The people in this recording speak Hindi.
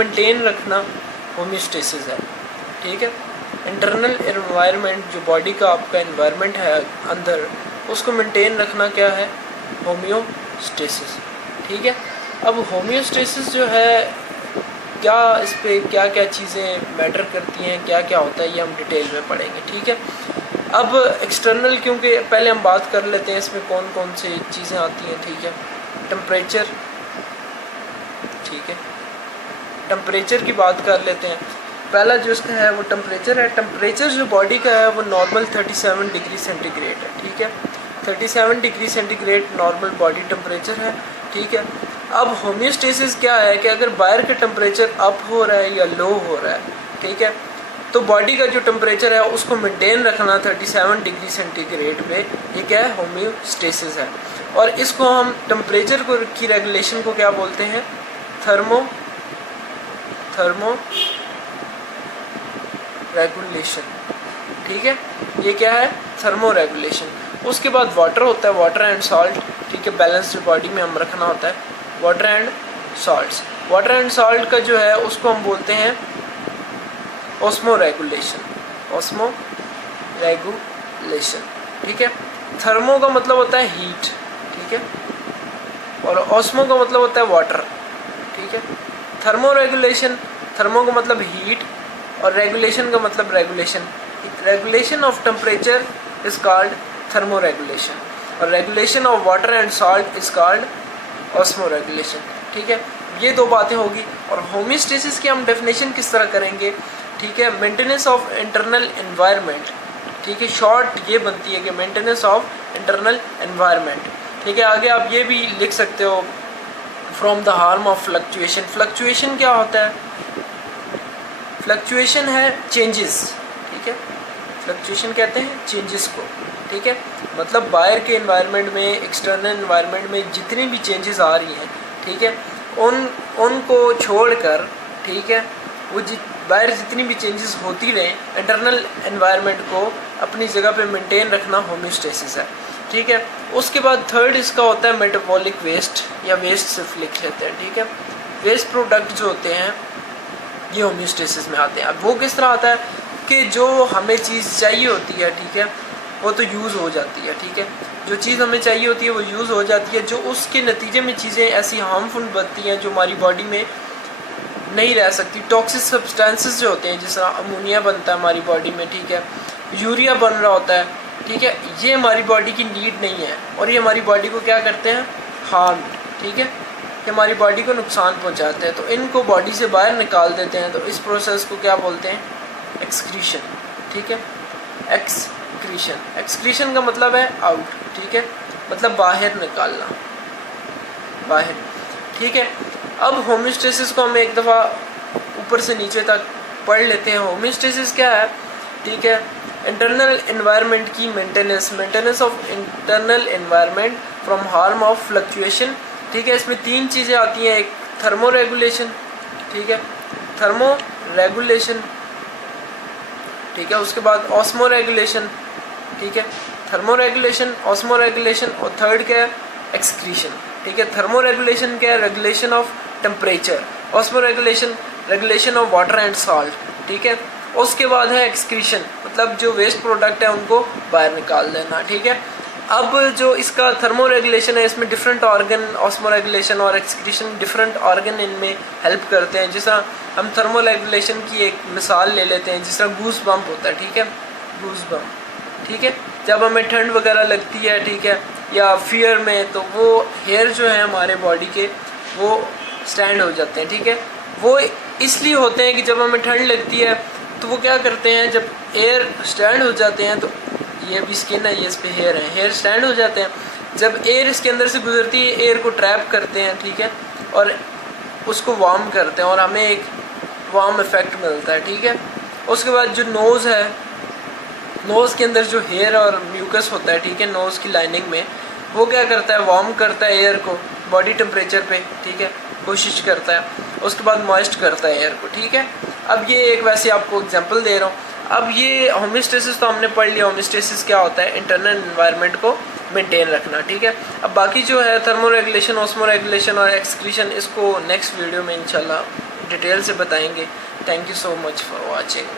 मेंटेन रखना होम्योस्टेसिस है, ठीक है। इंटरनल एनवायरनमेंट, जो बॉडी का आपका एनवायरनमेंट है अंदर, उसको मेंटेन रखना क्या है, होम्योस्टेसिस, ठीक है। अब होम्योस्टेसिस जो है, क्या इस पे क्या क्या चीज़ें मैटर करती हैं, क्या क्या होता है, ये हम डिटेल में पढ़ेंगे, ठीक है। अब एक्सटर्नल, क्योंकि पहले हम बात कर लेते हैं इसमें कौन कौन सी चीज़ें आती हैं, ठीक है। टेम्परेचर, ठीक है, टेम्परेचर की बात कर लेते हैं। पहला जो इसका है वो टेम्परेचर है। टेम्परेचर जो बॉडी का है वो नॉर्मल 37 डिग्री सेंटीग्रेड है, ठीक है। 37 degree centigrade normal body temperature है, ठीक है। अब होम्योस्टेसिस क्या है कि अगर बाहर का टेम्परेचर अप हो रहा है या लो हो रहा है, ठीक है, तो बॉडी का जो टेम्परेचर है उसको मेंटेन रखना 37 डिग्री सेंटीग्रेड पे, ये क्या है, होम्योस्टेसिस है। और इसको हम टेम्परेचर को की रेगुलेशन को क्या बोलते हैं, थर्मो रेगुलेशन, ठीक है। ये क्या है, थर्मो रेगुलेशन। उसके बाद वाटर होता है, वाटर एंड सॉल्ट, ठीक है। बैलेंस जो बॉडी में हम रखना होता है, water and salts. Water and salt का जो है उसको हम बोलते हैं ऑस्मो रेगुलेशन, ऑस्मो रेगुलेशन, ठीक है। थर्मो का मतलब होता है हीट, ठीक है, और ऑस्मो का मतलब होता है वाटर, ठीक है। थर्मो रेगुलेशन, थर्मो का मतलब हीट और रेगुलेशन का मतलब regulation. Regulation of temperature is called thermo regulation और regulation of water and salt is called osmo regulation, ठीक है। ये दो बातें होगी। और होम्योस्टेसिस की हम डेफिनेशन किस तरह करेंगे, ठीक है, मेंटेनेंस ऑफ इंटरनल एनवायरनमेंट, ठीक है। शॉर्ट ये बनती है कि मेंटेनेंस ऑफ इंटरनल एनवायरनमेंट, ठीक है। आगे आप ये भी लिख सकते हो, from the harm of fluctuation. Fluctuation क्या होता है, फ्लक्चुएशन है चेंजेस, ठीक है। फ्लक्चुएशन कहते हैं चेंजेस को, ठीक है। मतलब बाहर के एनवायरनमेंट में, एक्सटर्नल एनवायरनमेंट में जितनी भी चेंजेस आ रही हैं, ठीक है, उनको छोड़कर, ठीक है, वो बाहर जितनी भी चेंजेस होती रहें, इंटरनल एनवायरनमेंट को अपनी जगह पे मेंटेन रखना होम्योस्टेसिस है, ठीक है। उसके बाद थर्ड इसका होता है मेटाबॉलिक वेस्ट, या वेस्ट सिर्फ लिख लेते हैं, ठीक है। वेस्ट प्रोडक्ट जो होते हैं ये होम्योस्टेसिस में आते हैं। अब वो किस तरह आता है कि जो हमें चीज़ चाहिए होती है, ठीक है, वो तो यूज़ हो जाती है, ठीक है। जो चीज़ हमें चाहिए होती है वो यूज़ हो जाती है, जो उसके नतीजे में चीज़ें ऐसी हार्मफुल बनती हैं जो हमारी बॉडी में नहीं रह सकती। टॉक्सिक सब्सटेंसेस जो होते हैं, जिस तरह अमोनिया बनता है हमारी बॉडी में, ठीक है, यूरिया बन रहा होता है, ठीक है, ये हमारी बॉडी की नीड नहीं है और ये हमारी बॉडी को क्या करते हैं, हार्म, ठीक है, कि हमारी बॉडी को नुकसान पहुंचाते हैं। तो इनको बॉडी से बाहर निकाल देते हैं। तो इस प्रोसेस को क्या बोलते हैं, एक्सक्रीशन, ठीक है। एक्सक्रीशन का मतलब है आउट, ठीक है, मतलब बाहर निकालना, बाहर, ठीक है। अब होम्योस्टेसिस को हम एक दफ़ा ऊपर से नीचे तक पढ़ लेते हैं। होम्योस्टेसिस क्या है, ठीक है, इंटरनल एनवायरनमेंट की maintenance of internal environment from harm of fluctuation, ठीक है। इसमें तीन चीज़ें आती हैं, एक थर्मो रेगुलेशन, ठीक है, थर्मो रेगुलेशन, ठीक है, उसके बाद ऑस्मो रेगुलेशन, ठीक है, थर्मो रेगुलेशन, ऑस्मो रेगुलेशन, और थर्ड क्या है, एक्सक्रीशन, ठीक है। थर्मो रेगुलेशन क्या है, regulation of temperature, osmo regulation, regulation of water and salt, ठीक है। उसके बाद है एक्सक्रीशन, मतलब जो वेस्ट प्रोडक्ट है उनको बाहर निकाल देना, ठीक है। अब जो इसका थर्मो रेगुलेशन है, इसमें डिफरेंट ऑर्गन, ऑस्मो रेगुलेशन और एक्सक्रीशन, डिफरेंट ऑर्गन इनमें हेल्प करते हैं। जिस तरह हम थर्मो रेगुलेशन की एक मिसाल ले लेते हैं, जिस तरह गूस बम्प होता है, ठीक है, गूस बम्प, ठीक है, जब हमें ठंड वगैरह लगती है, ठीक है, या फियर में, तो वो हेयर जो है हमारे बॉडी के वो स्टैंड हो जाते हैं, ठीक है। वो इसलिए होते हैं कि जब हमें ठंड लगती है तो वो क्या करते हैं, जब एयर स्टैंड हो जाते हैं, तो ये अभी स्किन है, ये इस पे हेयर है, हेयर स्टैंड हो जाते हैं, जब एयर इसके अंदर से गुजरती है, एयर को ट्रैप करते हैं, ठीक है, और उसको वार्म करते हैं और हमें एक वार्म इफेक्ट मिलता है, ठीक है। उसके बाद जो नोज़ है, नोज़ के अंदर जो हेयर और म्यूकस होता है, ठीक है, नोज़ की लाइनिंग में, वो क्या करता है, वार्म करता है एयर को बॉडी टेम्परेचर पे, ठीक है, कोशिश करता है। उसके बाद मॉइस्ट करता है एयर को, ठीक है। अब ये एक वैसे आपको एग्जांपल दे रहा हूँ। अब ये होम्योस्टेसिस तो हमने पढ़ लिया, होम्योस्टेसिस क्या होता है, इंटरनल एनवायरनमेंट को मेंटेन रखना, ठीक है। अब बाकी जो है थर्मो रेगुलेशन, ऑस्मो रेगुलेशन और एक्सक्रीशन, इसको नेक्स्ट वीडियो में इंशाल्लाह डिटेल से बताएंगे। Thank you so much for watching.